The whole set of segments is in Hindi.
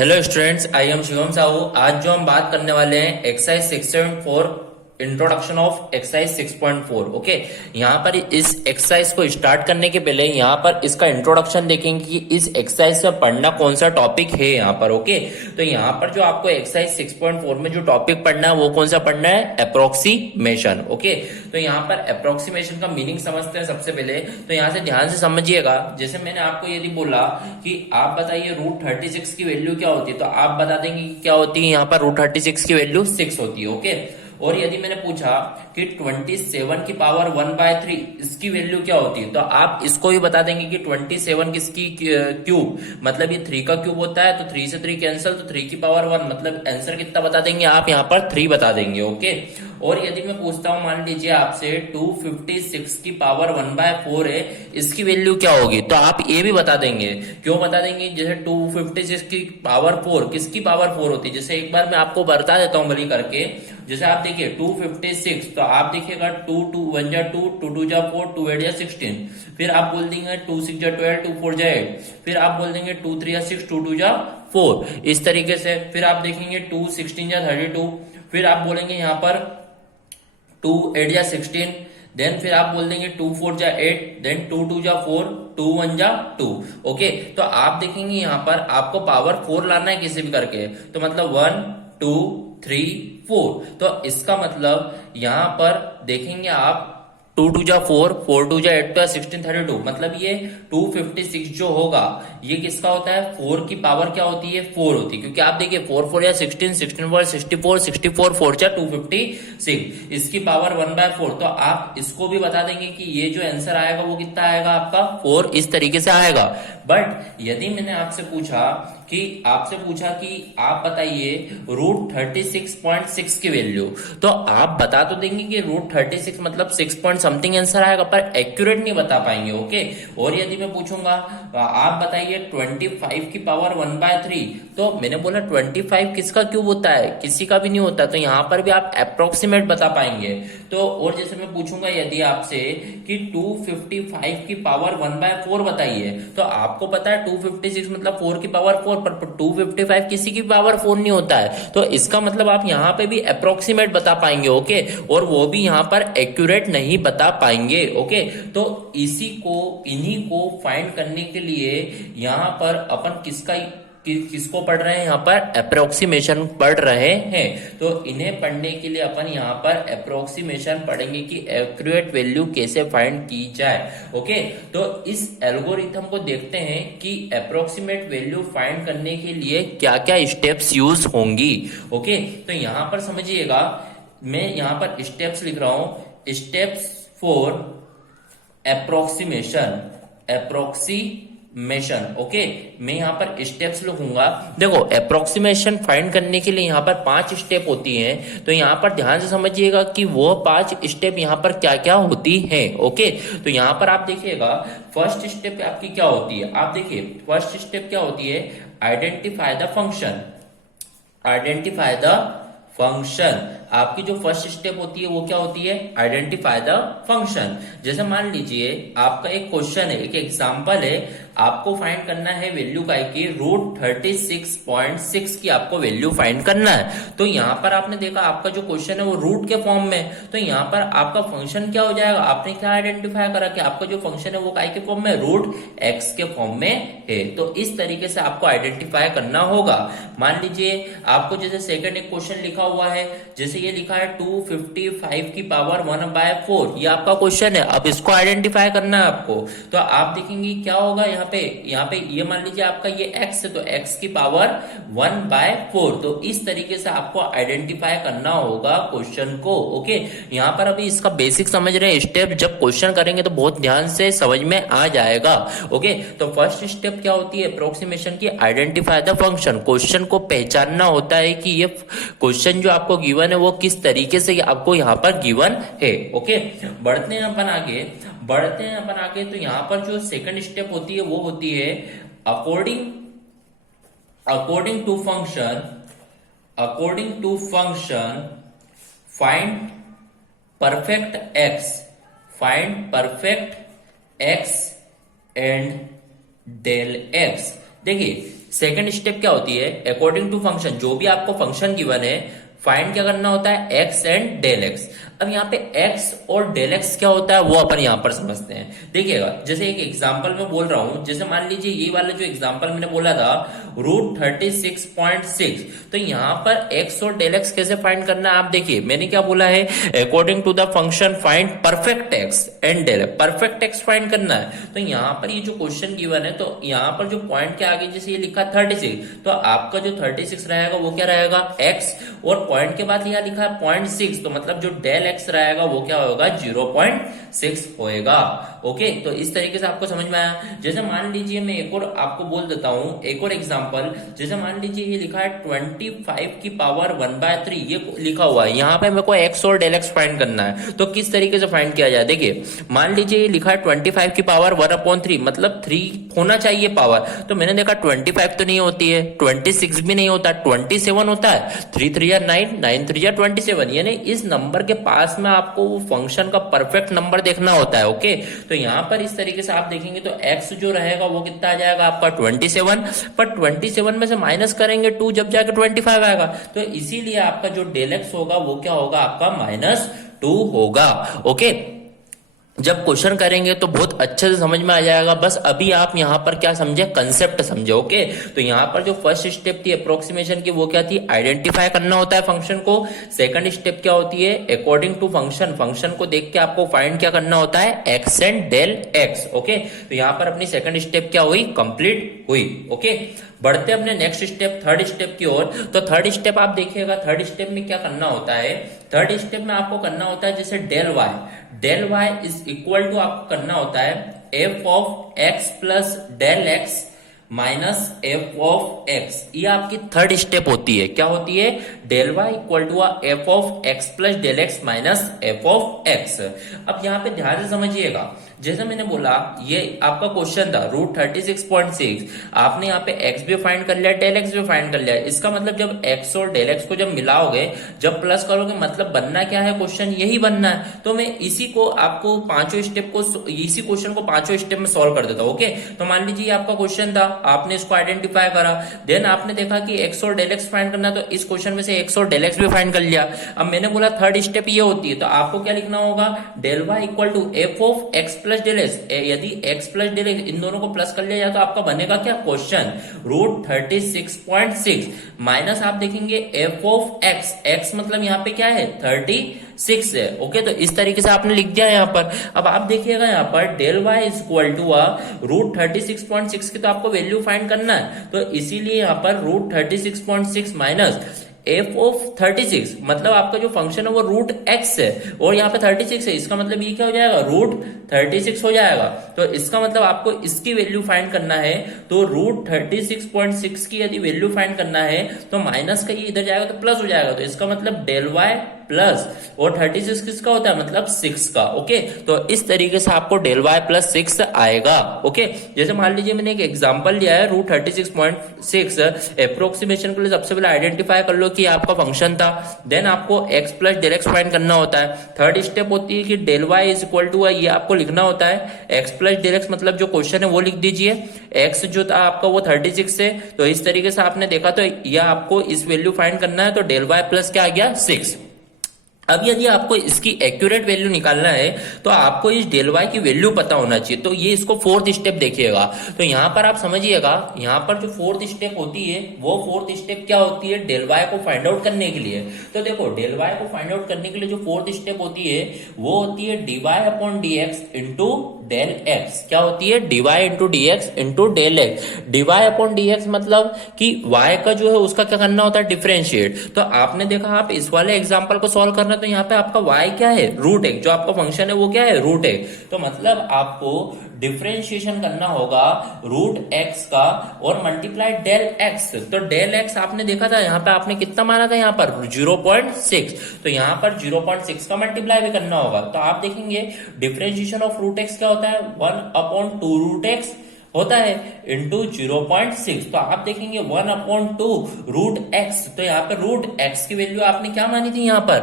Hello students, I am Shivam Sahu. आज जो हम बात करने वाले हैं exercise 6.4 introduction of exercise 6.4। Okay, यहाँ पर इस एक्सरसाइज को स्टार्ट करने के पहले यहाँ पर इसका इंट्रोडक्शन देखेंगे कि इस एक्सरसाइज में पढ़ना कौन सा टॉपिक है यहाँ पर। ओके, तो यहाँ पर जो आपको एक्सरसाइज 6.4 में जो टॉपिक पढ़ना है वो कौन सा पढ़ना है? अप्रोक्सीमेशन। ओके, तो यहाँ पर अप्रोक्सीमेशन का मीनिंग समझते हैं सबसे पहले। तो यहाँ से ध्यान से समझिएगा। जैसे मैंने आपको यदि बोला कि आप बताइए रूट 36 की वैल्यू क्या होती है, तो आप बता देंगे कि क्या होती है। यहाँ पर रूट 36 की वैल्यू 6 होती है। ओके, और यदि मैंने पूछा कि 27 की पावर 1/3 इसकी वैल्यू क्या होती है, तो आप इसको भी बता देंगे कि 27 किसकी क्यूब, मतलब ये 3 का क्यूब होता है। तो 3 से 3 कैंसिल, तो 3 की पावर 1, मतलब आंसर कितना बता देंगे आप? यहाँ पर 3 बता देंगे। ओके, और यदि मैं पूछता हूं, मान लीजिए आपसे 256 की पावर 1/4 है, इसकी वैल्यू क्या होगी, तो आप ये भी बता देंगे। क्यों बता देंगे? जैसे 256 की पावर 4 किसकी पावर 4 होती है, जैसे एक बार मैं आपको बता देता हूं बड़ी करके। जैसे आप देखिए 256, तो आप देखिएगा 2 2 1 जा 2, 2 2 जा 4, 2 8 जा 16। फिर आप बोल देंगे 2 6 जा 12, 2 4 जा 8। फिर आप बोल देंगे 2 3 जा 6, 2 2 जा 4। इस तरीके से फिर आप देखेंगे 2 16 जा 32। फिर आप बोलेंगे यहाँ पर 2 8 जा 16। देन फिर आप बोल देंगे 2 4 जा 8, देन 2 2 जा 4, 2 1 जा 2। ओके, तो आप देखेंगे यहाँ पर आपको पावर 4 लाना है किसी भी करके, तो मतलब 1 2 3 4। तो इसका मतलब यहाँ पर देखेंगे आप 2 2 जा 4, 4 2 जा 8 16 32, मतलब ये 256 जो होगा ये किसका होता है? 4 की पावर क्या होती है? 4 होती है। क्योंकि आप देखिए 4 4 या 16, 16 4 64, 64 4 जा 256, इसकी पावर 1/4। तो आप इसको भी बता देंगे कि ये जो आंसर आएगा वो कितना आएगा आपका? 4। इस तरीके से आएगा। बट यदि मैंने आपसे पूछा कि आप बताइए रूट 36.6 की वैल्यू, तो आप बता तो देंगे कि रूट 36 मतलब 6 पॉइंट समथिंग आंसर आएगा, पर एक्यूरेट नहीं बता पाएंगे। ओके, और यदि मैं पूछूंगा आप बताइए 25 की पावर 1/3, तो मैंने बोला 25 किसका क्यूब होता है? किसी का भी नहीं होता। तो यहाँ पर भी आप अप्रोक्सीमेट बता पाएंगे। तो और जैसे मैं पूछूंगा यदि आपसे कि 255 की पावर 1/4 बताइए, तो आपको पता है 256 मतलब 4 की पावर 4, पर 255 किसी की पावर 4 नहीं होता है। तो इसका मतलब आप यहाँ पे भी अप्रोक्सीमेट बता पाएंगे। ओके, और वो भी यहाँ पर एक्यूरेट नहीं बता पाएंगे। ओके, तो इन्हीं को फाइंड करने के लिए यहाँ पर अपन किसको पढ़ रहे हैं? यहाँ पर अप्रोक्सीमेशन पढ़ रहे हैं। तो इन्हें पढ़ने के लिए अपन यहाँ पर अप्रोक्सीमेशन पढ़ेंगे कि एक्यूरेट वैल्यू कैसे फाइंड की जाए। ओके, तो इस एल्गोरिथम को देखते हैं कि अप्रोक्सीमेट वैल्यू फाइंड करने के लिए क्या क्या स्टेप्स यूज होंगी। ओके, तो यहाँ पर समझिएगा, मैं यहाँ पर स्टेप्स लिख रहा हूं। Steps for approximation. ओके, मैं यहाँ पर स्टेप्स लिखूंगा। देखो, अप्रोक्सीमेशन फाइंड करने के लिए यहाँ पर 5 स्टेप होती हैं। तो यहाँ पर ध्यान से समझिएगा कि वो 5 स्टेप यहाँ पर क्या क्या होती हैं। ओके, तो यहाँ पर आप देखिएगा फर्स्ट स्टेप आपकी क्या होती है। आप देखिए फर्स्ट स्टेप क्या होती है? Identify the function. Identify the function. आपकी जो फर्स्ट स्टेप होती है वो क्या होती है? Identify the function. जैसे मान लीजिए आपका एक क्वेश्चन है, एक एग्जांपल है, आपको फाइंड करना है वैल्यू का की रूट 36.6 की आपको वैल्यू फाइंड करना है। तो यहाँ पर आपने देखा आपका जो क्वेश्चन है वो रूट के फॉर्म में, तो यहाँ पर आपका फंक्शन क्या हो जाएगा? आपने क्या आइडेंटिफाई करा कि आपका जो फंक्शन है वो काय के फॉर्म में? रूट एक्स के फॉर्म में है। तो इस तरीके से आपको आइडेंटिफाई करना होगा। मान लीजिए आपको जैसे सेकंड एक क्वेश्चन लिखा हुआ है, जैसे ये लिखा है 255 की पावर 1/4, ये आपका क्वेश्चन है। अब इसको आइडेंटिफाई करना है आपको। तो आप देखेंगे क्या होगा यहाँ पे ये मान लीजिए आपका ये x है, तो x की पावर 1/4। तो इस तरीके से आपको आइडेंटिफाई करना होगा क्वेश्चन को। ओके, यहाँ पर अभी इसका बेसिक समझ रहे हैं। स्टेप जब क्वेश्चन करेंगे तो बहुत ध्यान से समझ में आ जाएगा। ओके, तो फर्स्ट स्टेप क्या होती है अप्रोक्सीमेशन की? Identify the function. क्वेश्चन को पहचानना होता है कि ये क्वेश्चन जो आपको गिवन है वो किस तरीके से आपको यहाँ पर गिवन है। ओके, बढ़ते हैं अपन आगे। तो यहाँ पर जो सेकंड स्टेप होती है वो होती है according to function find perfect x and del x. देखिए सेकंड स्टेप क्या होती है, अकॉर्डिंग टू फंक्शन, जो भी आपको फंक्शन गिवन है फाइंड क्या करना होता है, एक्स एंड डेल एक्स। अब यहाँ पे एक्स और डेल एक्स क्या होता है वो अपन यहाँ पर समझते हैं। देखिएगा जैसे एक एग्जांपल में बोल रहा हूं, जैसे मान लीजिए ये वाला जो एग्जांपल मैंने बोला था √36.6, तो यहाँ पर एक्स और डेल एक्स कैसे फाइंड करना है आप देखिए, मैंने क्या बोला है, according to the function find perfect x and del, perfect x find करना है। तो यहाँ पर ये जो क्वेश्चन गिवन है, तो यहाँ पर जो पॉइंट के आगे जैसे ये लिखा 36, तो आपका जो 36 रहेगा वो क्या रहेगा, एक्स, और पॉइंट के बाद यहाँ लिखा है 0.6, तो मतलब जो डेल एक्स रहेगा वो क्या होगा, 0.6 होएगा। ओके, तो इस तरीके से आपको समझ में आया। जैसे मान लीजिए मैं एक और आपको बोल देता हूं, एक और एग्जांपल, जैसे मान लीजिए ये लिखा है 25 की पावर 1/3, ये लिखा हुआ है, यहाँ पे मेरे को एक्स और डेल एक्स फाइंड करना है। तो किस तरीके से फाइंड किया जाए, देखिए मान लीजिए ये लिखा है 25 की पावर 1/3, मतलब 3 होना चाहिए पावर, तो मैंने देखा 25 तो नहीं होती है, 26 भी नहीं होता, 27 होता है, 3 3 9, 9 3 27, यानी इस नंबर के पास में आपको वो फंक्शन का परफेक्ट नंबर देखना होता है। ओके, तो यहाँ पर इस तरीके से आप देखेंगे तो x जो रहेगा वो कितना आ जाएगा आपका 27, पर 27 में से माइनस करेंगे 2, जब जाके 25 आएगा, तो इसीलिए आपका जो डेल एक्स होगा वो क्या होगा, आपका -2 होगा। ओके, जब क्वेश्चन करेंगे तो बहुत अच्छे से समझ में आ जाएगा। बस अभी आप यहाँ पर क्या समझे, कंसेप्ट समझे। ओके, तो यहाँ पर जो फर्स्ट स्टेप थी अप्रोक्सीमेशन की वो क्या थी, आइडेंटिफाई करना होता है फंक्शन को। सेकंड स्टेप क्या होती है, अकॉर्डिंग टू फंक्शन, फंक्शन को देख के आपको फाइंड क्या करना होता है, x and del x. Okay, तो यहाँ पर अपनी सेकंड स्टेप क्या हुई, कंप्लीट हुई। ओके, बढ़ते अपने नेक्स्ट स्टेप, थर्ड स्टेप की ओर। तो थर्ड स्टेप आप देखिएगा, थर्ड स्टेप में क्या करना होता है, थर्ड स्टेप में आपको करना होता है जैसे del y is equal to आपको करना होता है f of x plus del x minus f of x. ये आपकी थर्ड स्टेप होती है, क्या होती है, del y equal to f of x plus del x minus f of x. अब यहाँ पे ध्यान से समझिएगा, जैसे मैंने बोला ये आपका क्वेश्चन था √36.6, आपने यहाँ पे x भी फाइंड कर लिया, डेल x भी फाइंड कर लिया। इसका मतलब जब x और डेल x को जब मिलाओगे, जब प्लस करोगे, मतलब बनना क्या है, क्वेश्चन यही बनना है। तो मैं इसी को आपको पांचों स्टेप को, इसी क्वेश्चन को पांचों स्टेप में सॉल्व कर देता हूँ। ओके, तो मान लीजिए ये आपका क्वेश्चन था, आपने इसको आइडेंटिफाई करा, देन आपने देखा कि x और डेल x फाइंड करना, तो इस क्वेश्चन में से x और डेल x भी फाइंड कर लिया। अब मैंने बोला थर्ड स्टेप ये होती है, तो आपको क्या लिखना होगा, del y equal to f of x plus del x. यदि x प्लस डेल एक्स इन दोनों को प्लस कर लिया जाए तो आपका बनेगा क्या, क्वेश्चन √36.6 माइनस आप देखेंगे एफ ऑफ एक्स, एक्स मतलब यहाँ पे क्या है, 36 है। ओके, तो इस तरीके से आपने लिख दिया यहाँ पर। अब आप देखिएगा यहाँ पर del y is equal to √36.6 की तो आपको वैल्यू फाइंड करना है, तो इसीलिए यहाँ पर √36.6 माइनस एफ ऑफ 36, मतलब आपका जो फंक्शन है वो √x है, और यहाँ पे 36 है, इसका मतलब ये क्या हो जाएगा, √36 हो जाएगा। तो इसका मतलब आपको इसकी वैल्यू फाइंड करना है, तो √36.6 की यदि वैल्यू फाइंड करना है तो माइनस का ये इधर जाएगा तो प्लस हो जाएगा, तो इसका मतलब डेल वाई प्लस, और 36 किसका होता है, मतलब 6 का। ओके, तो इस तरीके से आपको डेल वाई प्लस 6 आएगा। ओके, जैसे मान लीजिए मैंने एक एग्जांपल लिया है √36.6, अप्रोक्सीमेशन के लिए सबसे पहले आइडेंटिफाई कर लो कि आपका फंक्शन था, देन आपको x plus del x find करना होता है। थर्ड स्टेप होती है कि del y is equal to, ये आपको लिखना होता है x प्लस डेल एक्स, मतलब जो क्वेश्चन है वो लिख दीजिए, x जो था आपका वो 36 है, तो इस तरीके से आपने देखा, तो यह आपको इस वैल्यू फाइंड करना है, तो डेल वाई प्लस क्या आ गया, 6। अब यदि आपको इसकी एक्यूरेट वैल्यू निकालना है तो आपको इस डेल वाई की वैल्यू पता होना चाहिए, तो ये इसको फोर्थ स्टेप देखिएगा। तो यहाँ पर आप समझिएगा, यहाँ पर जो फोर्थ स्टेप होती है वो फोर्थ स्टेप क्या होती है, डेल वाई को फाइंड आउट करने के लिए। तो देखो डेल वाई को फाइंड आउट करने के लिए जो फोर्थ स्टेप होती है वो होती है dy upon dx into del x. क्या होती है, dy into dx into del x. Dy upon dx मतलब कि वाई का जो है उसका क्या करना होता है, डिफरेंशिएट। तो आपने देखा, आप इस वाले एग्जांपल को सॉल्व करना, तो यहाँ पे आपका y क्या है, √x, जो आपका फंक्शन है वो क्या है, √x। तो मतलब आपको डिफरेंशिएशन करना होगा √x का और मल्टीप्लाई डेल x। तो डेल x आपने देखा था, यहाँ पे आपने कितना माना था, यहाँ पर 0.6, तो यहाँ पर 0.6 का मल्टीप्लाई भी करना होगा। तो आप देखेंगे डिफरेंशिएशन ऑफ √x क्या होता है, 1/2 √x होता है इंटू 0.6। तो आप देखेंगे 1/2 √x। तो यहाँ पर √x की वैल्यू आपने क्या मानी थी यहाँ पर,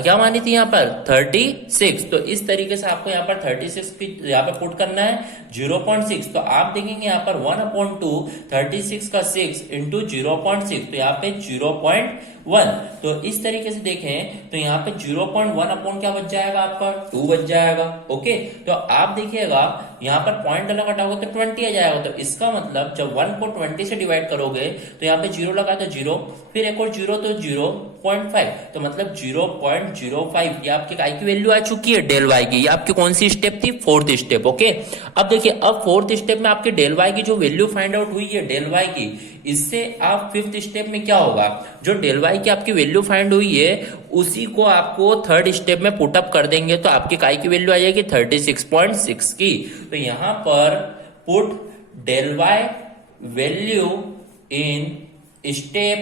क्या मानी थी यहाँ पर 36। तो इस तरीके से आपको यहाँ पर 36 की यहाँ पे पुट करना है 0.6। तो आप देखेंगे यहाँ पर 1/2 36 का 6 इंटू 0.6। तो यहाँ पे 0.1। तो इस तरीके से देखें तो यहाँ पे 0.1 अपॉन क्या बच जाएगा आपका 2 बच जाएगा। ओके, तो आप देखिएगा यहाँ पर पॉइंट अलग हटाओगे तो 20 आ जाएगा। तो इसका मतलब जब 1 को 20 से डिवाइड करोगे तो यहाँ पे 0 लगा तो 0, फिर एक और 0 तो 0.5। तो मतलब 0.05 ये आपके काय की वैल्यू आ चुकी है डेल वाई की। ये आपकी कौन सी स्टेप थी, फोर्थ स्टेप। ओके, अब देखिए अब फोर्थ स्टेप में आपके डेल वाई की जो वैल्यू फाइंड आउट हुई है डेल वाई की, इससे आप फिफ्थ स्टेप में क्या होगा, जो डेल वाई की आपकी वैल्यू फाइंड हुई है उसी को आपको थर्ड स्टेप में पुट अप कर देंगे तो आपकी काय की वैल्यू आ जाएगी 36.6 की। तो यहां पर put del y value in step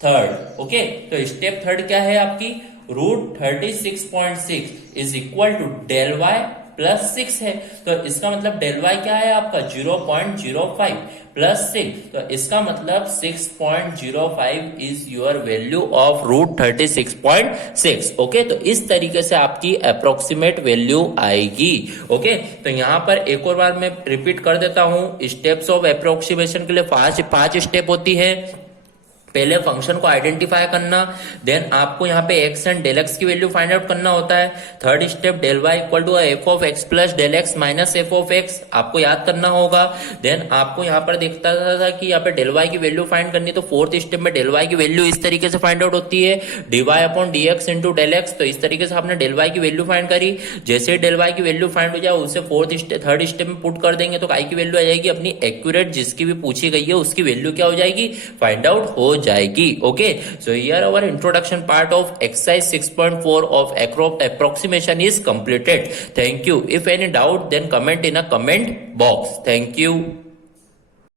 third. Okay, तो स्टेप थर्ड क्या है आपकी √36.6 is equal to del y plus 6 है। तो इसका मतलब डेल वाई क्या है आपका 0.05 प्लस 6। तो इसका मतलब 6.05 is your value of √36.6। Okay, तो इस तरीके से आपकी अप्रोक्सीमेट वैल्यू आएगी। ओके, तो यहां पर एक और बार मैं रिपीट कर देता हूं, स्टेप्स ऑफ अप्रोक्सीमेशन के लिए पांच स्टेप होती है। पहले फंक्शन को आइडेंटिफाई करना, देन आपको यहाँ पे x एंड डेल x की वैल्यू फाइंड आउट करना होता है। Third step del y equal to f of x plus del x minus f of x आपको याद करना होगा। देन आपको यहाँ पर देखता था कि यहाँ पे डेल y की वैल्यू फाइंड करनी, तो फोर्थ स्टेप में डेल y की वैल्यू इस तरीके से फाइंड आउट होती है dy upon dx into del x। तो इस तरीके से आपने डेल y की वैल्यू फाइंड करी। जैसे ही डेल y की वैल्यू फाइंड हो जाए उसे थर्ड स्टेप में पुट कर देंगे तो y की वैल्यू आ जाएगी अपनी एक्यूरेट, जिसकी भी पूछी गई है उसकी वैल्यू क्या हो जाएगी, फाइंड आउट हो जाएगी। Okay, so here our introduction part of exercise 6.4 of approximation is completed. Thank you. If any doubt, then comment in a comment box. Thank you.